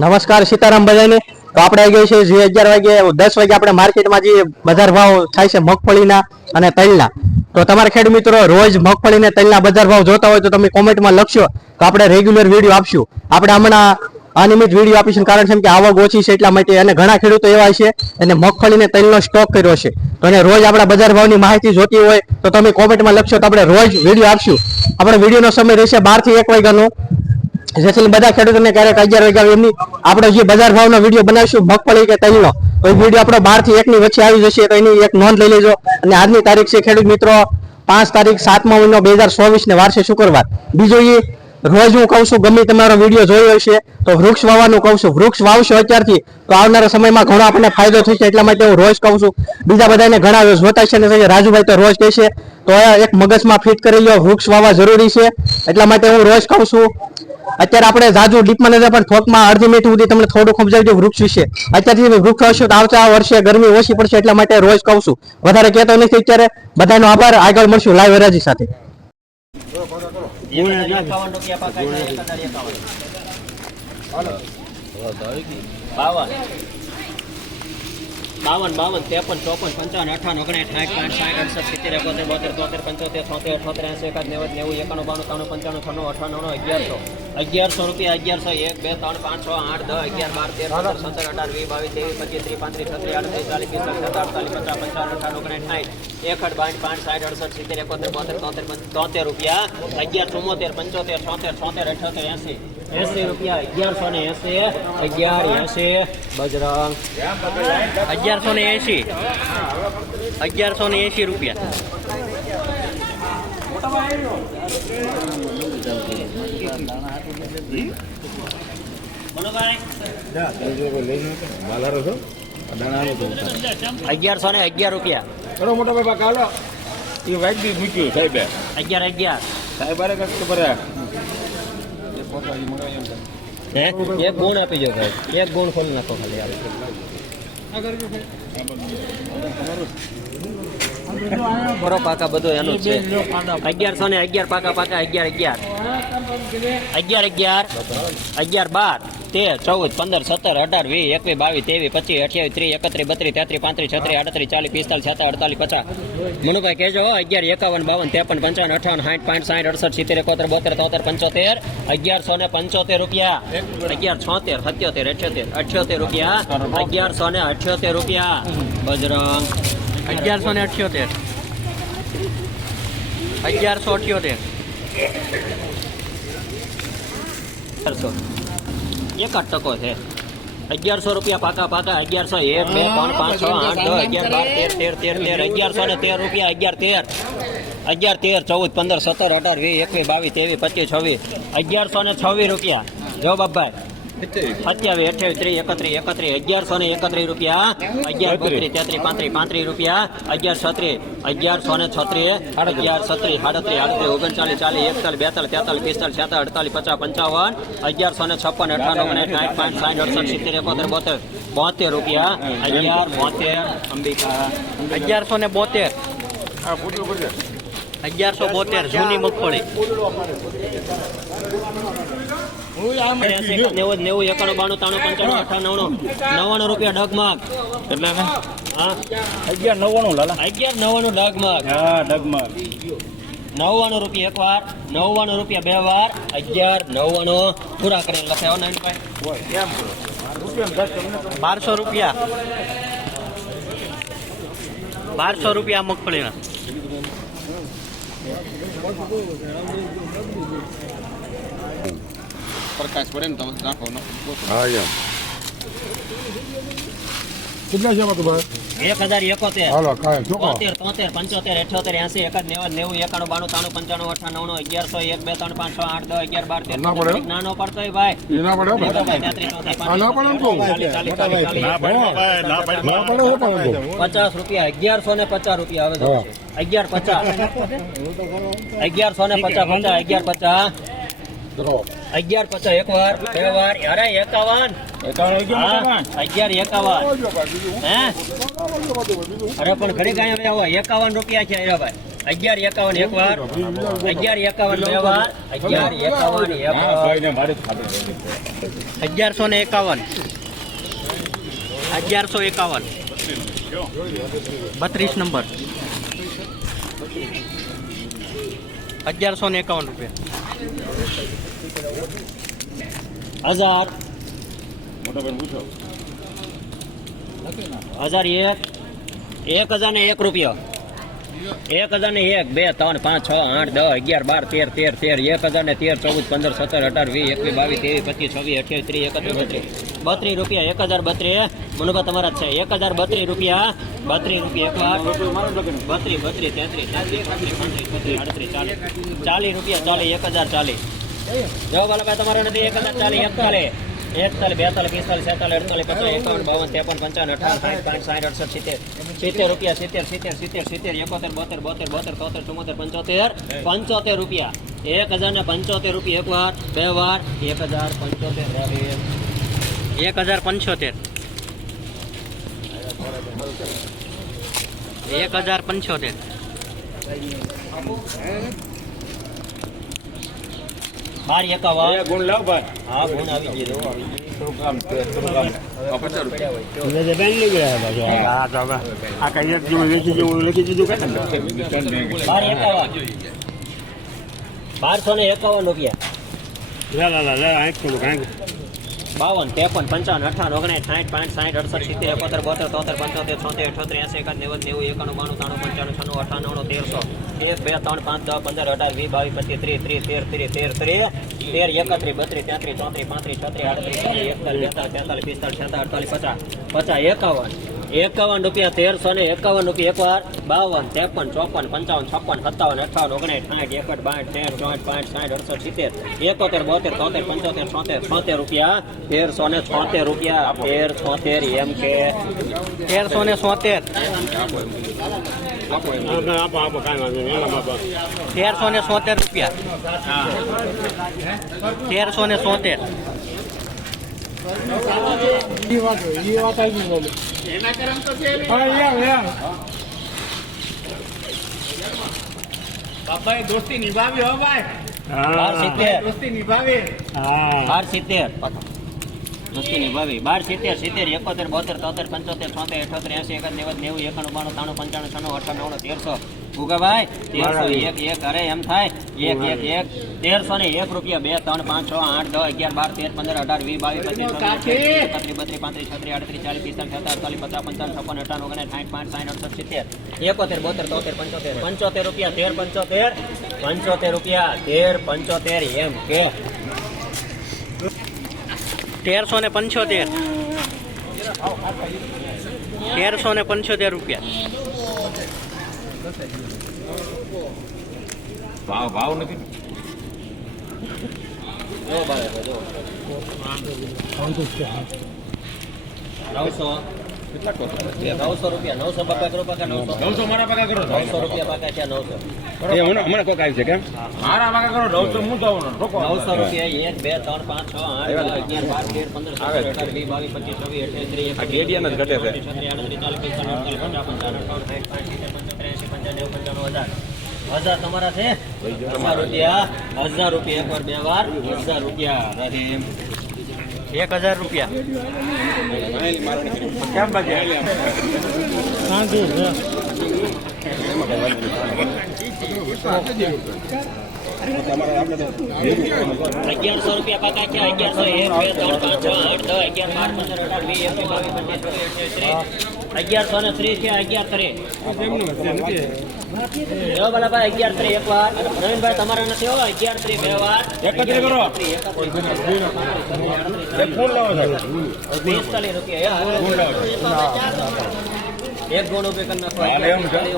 નમસ્કાર સીતારામ બધાને. તો આપણે આવી ગઈ છે જે અગિયાર વાગે, દસ વાગે આપણે માર્કેટમાં જે બજાર ભાવ થાય છે મગફળીના અને તલના. તો તમારા ખેડૂત મિત્રો, રોજ મગફળી ને તલના બજાર ભાવ જોતા હોય તો તમે કોમેન્ટમાં લખશો. તો આપણે રેગ્યુલર વીડિયો આપશું. આપણે હમણાં અનિયમિત વીડિયો આપીશું કારણ છે કે આવક ઓછી છે એટલા માટે અને ઘણા ખેડૂતો એવા છે અને મગફળી ને તલનો સ્ટોક કર્યો છે. તો એને રોજ આપણા બજાર ભાવની માહિતી જોતી હોય તો તમે કોમેન્ટમાં લખશો તો આપણે રોજ વીડિયો આપશું. આપણે વિડીયોનો સમય રહેશે બારથી એક વાગ્યાનો. જેથી બધા ખેડૂતોને ક્યારેક અગિયાર વાગ્યા એમની આપણે જે બજાર ભાવનો વીડિયો બનાવીશું, મગફળી કે તલનો તો એ વીડિયો આપણો બારથી એક ની વચ્ચે આવી જશે, તો એની એક નોંધ લઈ લેજો. અને આજની તારીખ છે ખેડૂત મિત્રો, પાંચ તારીખ સાતમા મહિનો બે હજાર ચોવીસ ને વાર શુક્રવાર. બીજું એ રોજ હું કહું છું, ગમે તમારો વીડિયો જોયો હશે, તો વૃક્ષ વાવવાનું કહું છું. વૃક્ષ વાવશો અત્યારથી, તો આવનારા સમયમાં ઘણો આપણને ફાયદો થશે, એટલા માટે હું રોજ કહું છું. બીજા બધાને ઘણા જોતા છે ને રાજુભાઈ તો રોજ કહે છે તો એક મગજમાં ફિટ કરી લો વૃક્ષ વાવવા જરૂરી છે. એટલા માટે હું રોજ કહું છું અત્યારે આપણે જાજુ ડીપમાં નથી, પણ થોકમાં અડધી મિનિટ સુધી તમને થોડું સમજાવજો વૃક્ષ વિશે. અત્યારથી વૃક્ષ હશો તો આવતા વર્ષે ગરમી ઓછી પડશે એટલા માટે રોજ કહું છું, વધારે કહેતો નથી અત્યારે. બધાનો આભાર, આગળ મળશું લાઈવ હરાજી સાથે. બાવન બાવન, ત્રેપન, ચોપન, પંચાવન, અઠાવન ઓગણસાઠ સાઠ અડસઠ, સિત્તેર, એકોતેર, બોતેર, તોતેર, પંચોતેર, છોતેર, અઠોતેર એસી એકાદ, નેવું એકાણું, બાણું, ત્રાણું, પંચાણું, છન્નું અઠાણું અગિયારસો. અગિયારસો રૂપિયા, અગિયારસો એક, બે, ત્રણ, પાંચ, છ, આઠ, દસ, અગિયાર, બાર, તેર પંદર સત્તર, અઢાર, વીસ, બાવીસ, ત્રેવીસ, પચીસ, ત્રીસ, પાંત્રીસ, છત્રીસ અડત્રીસ ચાલીસ, પિસ્તાલીસ અડતાલીસ, પચાસ, પંચાવન અઠાર ઓગણીસ સાઠ એકઠ બાઠ પાંચ સાઠ અડસઠ, સિત્તેર, એકોતેર, બોતેર, તોતેર તોતેર રૂપિયા, અગિયાર, ચુમ્મોતેર, પંચોતેર, છોતેર છોતેર, અઠ્યોતેર, એસી એસી રૂપિયા, અગિયારસો ને એસી, અગિયાર, એસી, બજરંગ, અગિયારસો ને એસી, અગિયારસો ને એસી રૂપિયા બોલો ભાઈ અગિયારસો ને અગિયાર રૂપિયા. ચલો મોટો ભાઈ કાલો એ વાઈટ બી મૂક્યું સાહેબે. અગિયાર અગિયાર. સાહેબ અરે કશું ભરે એક ગુણ આપી દો ભાઈ એક ગુણ ખોલી નાખો ખાલી બરો પાકા બધો એનું છે. અગિયારસો ને અગિયાર પાકા પાકા અગિયાર અગિયાર. અગિયાર અગિયાર. અગિયાર બાર. તેર ચૌદ, પંદર, સત્તર, અઢાર, વીસ, એકવીસ, બાવીસ, ત્રેવીસ, પચીસ, અઠ્યાવીસ, ત્રીસ, એકત્રીસ, બત્રીસ, તેત્રીસ, પાંત્રીસ, છત્રીસ, આડત્રીસ, ચાલીસ, પિસ્તાલીસ છતાં અડતાલીસ, પચાસ. મનુભાઈ, કહેજો અગિયાર, એકાવન, બાવન, ત્રેપન, પંચાવન અઠાવન સાઠ, પાંચ, સાઠ, અડસઠ, સિત્તેર, એકોતેર, બોતેર, તોતેર, પંચોતેર, અગિયારસો ને પંચોતેર રૂપિયા. અગિયાર છોતેર સત્યોતેર, અઠ્યોતેર અઠ્યોતેર રૂપિયા. અગિયારસો ને અઠ્યોતેર રૂપિયા. બજરંગ. અગિયારસો ને અઠ્યોતેર. અગિયારસો અઠ્યોતેર. અગિયારસો એક જ ટકો છે. અગિયારસો રૂપિયા પાકા પાકા અગિયારસો એક બે ત્રણ પાંચ છ આઠ દસ અગિયાર બાર તેર તેર તેર તેર અગિયારસો ને તેર રૂપિયા અગિયાર તેર. અગિયાર તેર ચૌદ પંદર સત્તર અઢાર વીસ એકવીસ બાવીસ ત્રેવીસ પચીસ છવ્વીસ. અગિયારસો ને છવ્વીસ રૂપિયા. જો બાપભાઈ સત્યાવીસ અઠ્યાવીસ ત્રીસ એકત્રીસ એકત્રીસ અગિયારસો ને એકત્રીસ રૂપિયા અગિયાર બત્રીસ. તેત્રીસ પાંત્રીસ પાંત્રીસ રૂપિયા અગિયાર છત્રીસ અગિયારસો ને છત્રીસ અગિયાર છત્રીસ સાડત્રીસ આડત્રીસ ઓગણચાલીસ ચાલીસ એકતાલીસ બેતાલીસ તેતાલીસ પિસ્તાલીસ છેતાલીસ અડતાલીસ પચાસ પંચાવન અગિયારસો ને છપ્પન અઠાણું ઓગણીસ સાઠ પાંચ સાઠ અડસઠ સિત્તેર એકોતેર બોતેર બોતેર રૂપિયા અગિયાર બોતેર અંબિકા અગિયારસો ને બોતેર. અગિયારસો બોતેર જૂની મગફળી. નેવું નેવું એકાણું બાણું ત્રાણું પંચાણું અઠાણું નવ્વાણું. રૂપિયા ડગમગ. એટલે હા? અગિયાર નવ્વાણું લાલા. અગિયાર નવ્વાણું ડગમગ. હા ડગમાં નવ્વાણું રૂપિયા એક વાર નવ્વાણું રૂપિયા બે વાર અગિયાર નવ્વાણું. પૂરા કરીને બારસો રૂપિયા. બારસો રૂપિયા મગફળીના. પ્રકાશ પડે ને તમે નાખો હા એમ કેટલા છે તો ભાઈ એક હજાર એકોતેર હાલો કાંઈ ચોખ્ખો તોતેર તોતેર પંચોતેર અઠ્યોતેર એસી એકાદ નેવું નેવું એકાણું બાણું ત્રાણું પંચાણું અઠાણું અગિયારસો એક બે ત્રણ પાંચ છ આઠ દસ અગિયાર બાર તેર ના પડે. નાનો પડતો હોય ભાઈ એ ના પડે હો ભાઈ. તેત્રીસ, ચોત્રીસ, હા, ના પડે એમ કહું. ચાલીસ, ચાલીસ, ચાલીસ, ચાલીસ. ના પડે હો પણ તો. પચાસ રૂપિયા અગિયારસો ને પચાસ રૂપિયા આવે હા. છે અગિયાર પચાસ અગિયારસો ને પચાસ પચાસ અગિયાર પચાસ ચલો. અગિયાર પચાસ એક વાર બે વાર, અરે એકાવન. અગિયાર, એકાવન. હે? અરે પણ ઘડી કાંઈ હવે આવો એકાવન રૂપિયા છે, અરે ભાઈ. અગિયાર, એકાવન, એક વાર. અગિયાર, એકાવન, બે વાર. અગિયાર, એકાવન. અગિયારસો ને એકાવન. અગિયારસો એકાવન. બત્રીસ નંબર. અગિયારસો ને એકાવન રૂપિયા. હજાર મોટો ભાઈ પૂછો હજાર એક એક હજાર ને એક રૂપિયો એક હજાર ને એક બે, ત્રણ, પાંચ, છ, આઠ, દસ, અગિયાર, બાર, તેર તેર તેર, એક હજાર ને તેર, ચૌદ, પંદર, સત્તર, અઢાર, વીસ, એકવીસ, બાવીસ, ત્રેવીસ, પચીસ, છવ્વીસ, અઠ્યાવીસ, ત્રીસ, એકત્રીસ, બત્રીસ. બત્રીસ રૂપિયા, એક હજાર બત્રીસ. મનુભા તમારા જ છે. એક હજાર બત્રીસ રૂપિયા બત્રીસ રૂપિયા, એક વાર બત્રીસ બત્રીસ, તેત્રીસ તેત્રીસ પાંત્રીસ પાંત્રીસ છત્રીસ આડત્રીસ, ચાલીસ. ચાલીસ રૂપિયા, ચાલીસ, એક હજાર ચાલીસ. જો બાલાભાઈ તમારે નથી. એક હજાર ચાલીસ એકતાલીસ એકતાલીસ બેતાલીસ પિસ્તાલીસ સેતાલીસ અડતાલીસ પચાસ એકાવન, બાવન, ત્રેપન, પંચાવન, અઠાવન, સાઠ સાઠ સાઠ, અડસઠ, સિત્તેર. સિત્તેર રૂપિયા, સિત્તેર સિત્તેર સિત્તેર સિત્તેર, એકોતેર, બોતેર બોતેર બોતેર, તોતેર ચુમ્મોતેર પંચોતેર પંચોતેર રૂપિયા. એક હજાર ને પંચોતેર રૂપિયા એક વાર, બે વાર, એક હજાર પંચોતેર એક હજાર પંચોતેર. એક હજાર પંચોતેર. બાર એકાવન એ ગુણ લાવ ભાઈ. હા ગુણ આવી ગયો. આવી ગયો એકાવન બારસો ને એકાવન રૂપિયા. બાવન, ત્રેપન, પંચાવન, અઠાવન ઓગણીસ સાઠ પાંચ સાઠ અડસઠ, સિત્તેર, એકોતેર, બોતેર, તોતેર, પંચોતેર, છોતેર, અઠોતેર, એસી એકાદ નેવું નેવું, એકાણું, બાણું, ત્રાણું, પંચાણું છનું અઠાણું, તેરસો. એક, બે, ત્રણ, પાંચ, દસ, પંદર, અઢાર, વીસ, બાવીસ, પચીસ, ત્રીસ ત્રીસ, તેર ત્રીસ તેર ત્રીસ, તેર, એકત્રીસ, બત્રીસ, તેત્રીસ, ચોત્રીસ, પાંત્રીસ, છત્રીસ, આડત્રીસ એકતાલીસ, બેતાલીસ તેતાલીસ પિસ્તાલીસ છેતાલીસ, અડતાલીસ, પચાસ પચાસ, એકાવન. એકાવન રૂપિયા તેરસો ને એકાવન રૂપિયા એકવાર, બાવન, ત્રેપન, ચોપન, પંચાવન, છપ્પન, સત્તાવન, અઠાવન ઓગણીસ સાઠ એકસઠ બાઠ તેર ચોઠ પાંચ, સાઠ, અડસઠ, સિત્તેર, એકોતેર, બોતેર, તોતેર, પંચોતેર, છોતેર છોતેર રૂપિયા, તેરસો ને છોતેર રૂપિયા તેર છોતેર એમ કે તેરસો ને છોતેર. તેરસો ને છોતેર રૂપિયા. તેરસો ને સોતેર બાપાએ દોસ્તી નિભાવી હો ભાઈ. બાર સિત્તેર. દોસ્તી નિભાવી. બાર સિત્તેર. દોસ્તી નિભાવી. બાર સિત્તેર સિત્તેર એકોતેર બોતેર તોતેર પંચોતેર છોતેર અઠોતેર એસી એકાદ નેવું નેવું એકાણું બાણું ત્રાણું પંચાણું છનું અઠાણું તેરસો. ભૂગાભાઈ તેરસો એક એક અરે એમ થાય. એક એક એક. તેરસો ને એક રૂપિયા બે ત્રણ પાંચ છ આઠ દસ અગિયાર બાર તેર પંદર અઢાર વીસ બાવીસ પચીસ એકત્રીસ બત્રીસ પાંત્રીસ છત્રીસ આડત્રીસ ચાલીસ પિસ્તાલીસ છત્રીસ અડતાલીસ પચાસ પંચાવન છપ્પન અઠાવન ઓગણ સાઠ પાંચ સાઠ અડસઠ સિત્તેર. એકોતેર બોતેર તોતેર પંચોતેર. પંચોતેર રૂપિયા તેર પંચોતેર. પંચોતેર રૂપિયા તેર પંચોતેર એમ કે. તેરસો ને પંચોતેર. તેરસો ને પંચોતેર રૂપિયા. ભાવ ભાવ નથી નવસો રૂપિયા નવસો પકા કરો પકા નવસો નવસો મારા પાકા કરો નવસો રૂપિયા પાકા છે નવસો હમણાં હમણાં આવી છે કેમ મારા પાકા કરો નવસો હું નવસો રૂપિયા એક બે ત્રણ પાંચ છ આઠ અગિયાર બાર તેર પંદર સત્તર અઢાર વીસ બાવીસ પચીસ છવ્વીસ અઠ્યાવીસ ત્રીસ જ ઘટે છે. એકત્રીસ, પંચાવન, અઠાવન, સાઠ, પાંચ, સિત્તેર, પંચોતેર, એંશી, પંચાવન, નેવું, પંચાણું, હજાર હજાર તમારા છે? હજાર રૂપિયા. હજાર રૂપિયા એક વાર બે વાર. હજાર રૂપિયા રહીમ એક હજાર રૂપિયા. કેમ બાકી? અગિયારસો રૂપિયા પાકા છે અગિયારસો એક, બે, ત્રણ, પાંચ, છ, આઠ, દસ, અગિયાર, બાર, પંદર, અઢાર, વીસ, એકવીસ, બાવીસ, પચીસ છવ્વીસ અઠ્યાવીસ ત્રીસ અગિયારસો ને ત્રીસ છે અગિયાર ત્રીસ જો બાલાભાઈ અગિયાર ત્રીસ એક વાર. નવીનભાઈ તમારે નથી હો અગિયાર ત્રીસ બે વાર. એકત્રીસ કરો. પિસ્તાલીસ રૂપિયા. એક ગોળ રૂપિયા. કરી નાખો.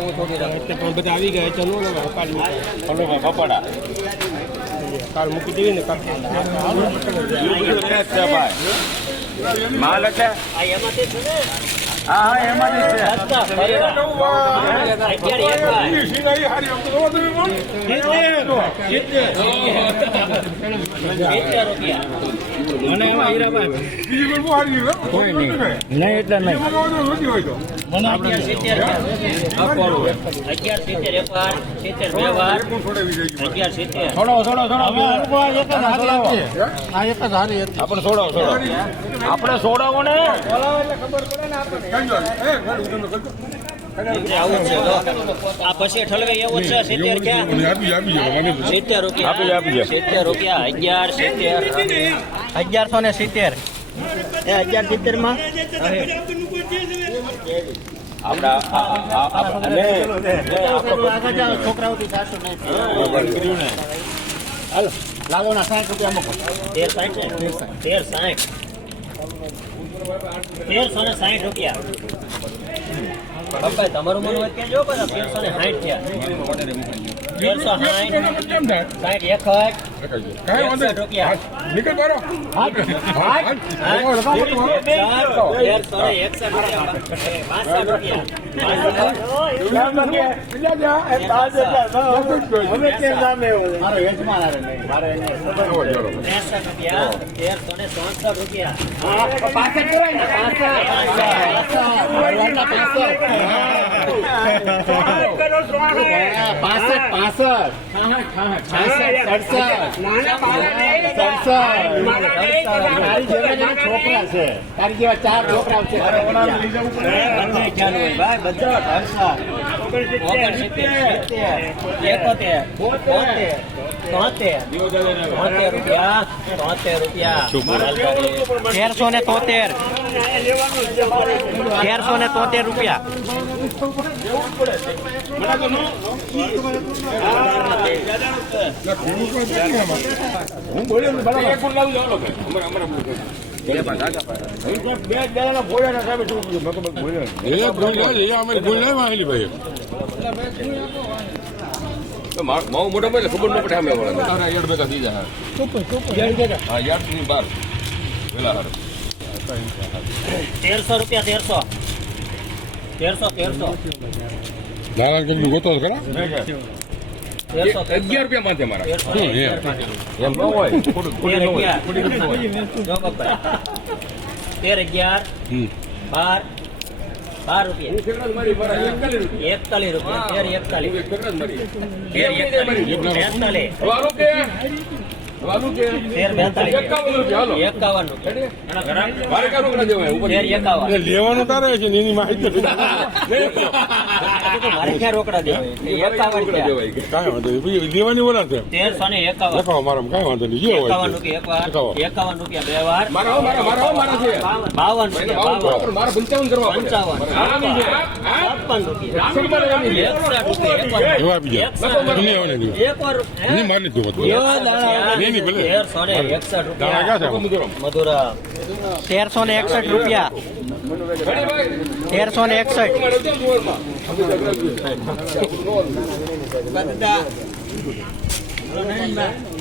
હું થોડી રાખું. બધા આવી ગયા ચલો ને કાલ ઓલો કાલ મૂકી દેવી ને કાલ માલ એટલે આ એમાંથી છે ને હા એક નહીં, એટલે નહીં. અગિયાર સિત્તેર એક વાર બે વાર? અગિયાર સિત્તેર છોડો છોડો છોડો આપણે છોડો છોડો આપણે છોડાવો ને. ગાડી તમે કરજો. સિત્તેર આવું છે. આ પછી ઠલવે એવું છે સિત્તેર ક્યાં. સિત્તેર રૂપિયા. સિત્તેર રૂપિયા અગિયાર સિત્તેર. અગિયારસો ને સિત્તેર. એ અગિયાર સિત્તેરમાં? આપણા ના સાઠ રૂપિયા અને તેર સાઠ. તેર સાઠ. તેરસો ને સાઠ રૂપિયા. તમારું મન કે જો બધા તેરસો ને સાઠ થયા. તેરસો સાઠ એક થાય? સાઠ એકસઠ કાંઈ વાંધો એકસઠ રૂપિયા નહીં. નીકળ બારો. હાથ. હાથ. તેરસો ને એકસઠ રૂપિયા બાસઠ રૂપિયા બીજા જા. એ પાંચ હજાર. હવે કેમ નામે ત્રેસઠ રૂપિયા તેરસો ને ચોસઠ રૂપિયા બંને ખ્યાલ હોય. ભાઈ બધા ઓગણસિત્તેર સિત્તેર. એકોતેર. બોતેર. તોતેર. તોતેર રૂપિયા. તોતેર તેરસો ને તોતેર. તેરસો ને તોતેર રૂપિયા. હું બોલ્યો ભાઈ મોટો એટલે ખબર ન પડે સામે યાર ભેગા થઈ જાય. હા, યારની બાર. પેલા હારે. તેરસો રૂપિયા તેરસો તેરસો તેરસો નારાયણ કંપની ગોતો ખરા અગિયાર રૂપિયા માથે એ. એમ. ન હોય. તેર અગિયાર. બાર બાર રૂપિયા. મારી મારા એકતાલીસ રૂપિયા. તેર એકતાલીસ. મારી. તેર એકતાલીસ. મારે. લેવાનું તારે છે એની માહિતી. મારે ક્યાં રોકડા દેવાય એકાવન. કાંઈ વાંધો નહીં. લેવાની બોલા છે. તેરસો ને એકાવન. કાંઈ વાંધો નહીં. જે હોય એકાવન રૂપિયા રૂપિયા બે વાર. મારા મારા મારા મારા છે. બાવન બાવન મારા પંચાવન કરવા પંચાવન. છપ્પન રૂપિયા. બીજા નહીં. મારી. તેરસો ને એકસઠ રૂપિયા. તેરસો ને એકસઠ. રૂપિયા